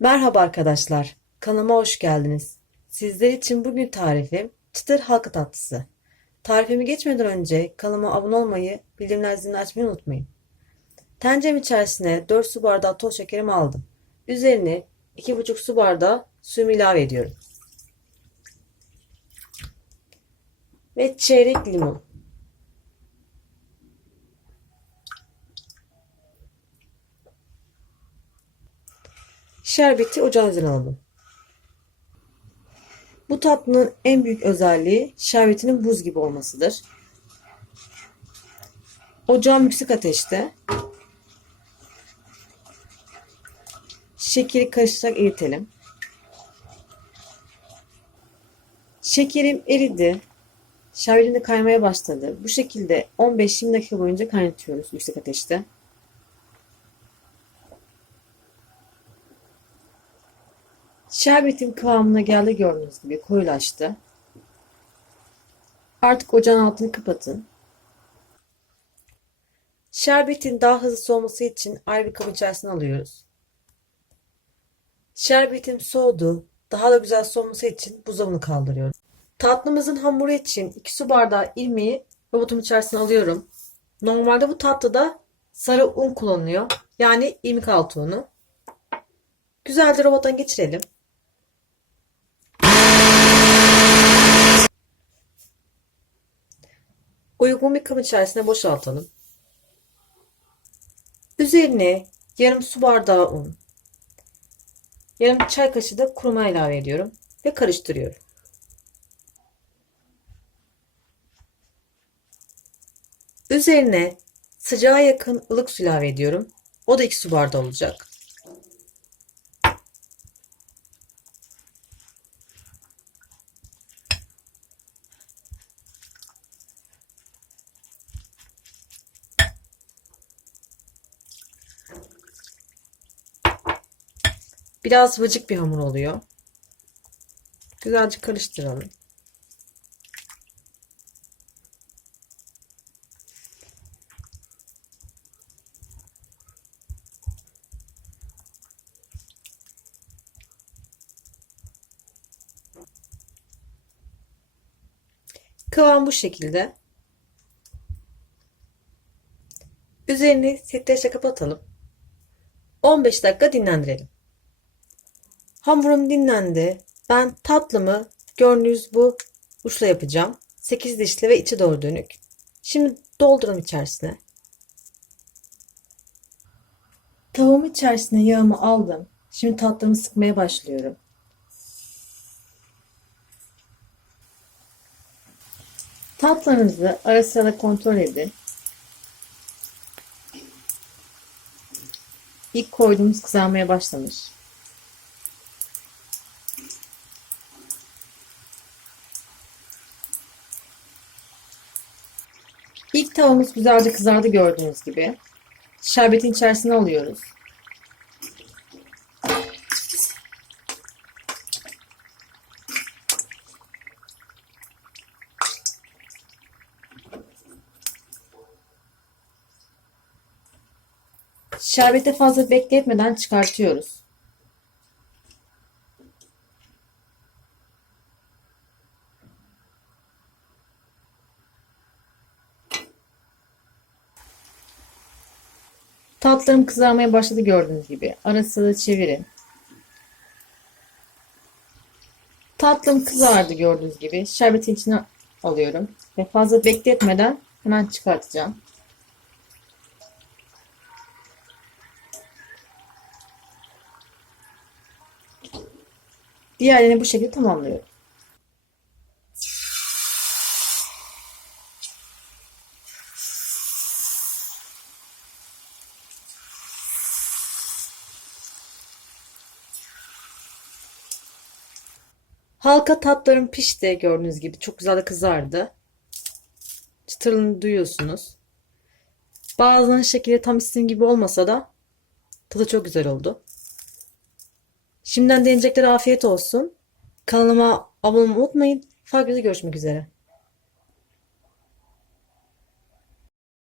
Merhaba arkadaşlar, kanalıma hoş geldiniz. Sizler için bugün tarifim çıtır halka tatlısı. Tarifimi geçmeden önce kanalıma abone olmayı, bildirimler zilini açmayı unutmayın. Tencerem içerisine 4 su bardağı toz şekerimi aldım. Üzerine 2,5 su bardağı suyumu ilave ediyorum. Ve çeyrek limon. Şerbeti ocağın üzerine. Bu tatlının en büyük özelliği şerbetinin buz gibi olmasıdır. Ocağım yüksek ateşte. Şekeri karıştırarak eritelim. Şekerim eridi. Şerbetim de kaymaya başladı. Bu şekilde 15-20 dakika boyunca kaynatıyoruz yüksek ateşte. Şerbetin kıvamına geldi gördüğünüz gibi koyulaştı. Artık ocağın altını kapatın. Şerbetin daha hızlı soğuması için ayrı bir kabın içerisine alıyoruz. Şerbetim soğudu. Daha da güzel soğuması için buzdolabını kaldırıyorum. Tatlımızın hamuru için 2 su bardağı irmiği robotun içerisine alıyorum. Normalde bu tatlıda sarı un kullanılıyor. Yani irmik altı unu. Güzelce robottan geçirelim. Uygun bir kabın içerisine boşaltalım. Üzerine yarım su bardağı un, yarım çay kaşığı da kuruma ilave ediyorum ve karıştırıyorum. Üzerine sıcağa yakın ılık su ilave ediyorum. O da 2 su bardağı olacak. Biraz vıcık bir hamur oluyor. Güzelce karıştıralım. Kıvam bu şekilde. Üzerini streçle kapatalım. 15 dakika dinlendirelim. Hamurum dinlendi. Ben tatlımı gördüğünüz bu uçla yapacağım. 8 dişli ve içi doğru dönük. Şimdi dolduralım içerisine. Tavamın içerisine yağımı aldım. Şimdi tatlımı sıkmaya başlıyorum. Tatlarınızı ara sıra kontrol edin. İlk koyduğumuz kızarmaya başlamış. İlk tavamız güzelce kızardı gördüğünüz gibi. Şerbetin içerisine alıyoruz. Şerbeti fazla bekletmeden çıkartıyoruz. Tatlarım kızarmaya başladı gördüğünüz gibi. Ara sıra çevirin. Tatlım kızardı gördüğünüz gibi. Şerbetin içine alıyorum. Ve fazla bekletmeden hemen çıkartacağım. Diğerlerini bu şekilde tamamlıyorum. Halka tatlarım pişti gördüğünüz gibi. Çok güzel de kızardı. Çıtırını duyuyorsunuz. Bazılarının şekli tam istediğim gibi olmasa da tadı çok güzel oldu. Şimdiden deneyeceklere afiyet olsun. Kanalıma abone olmayı unutmayın. Farklı görüşmek üzere.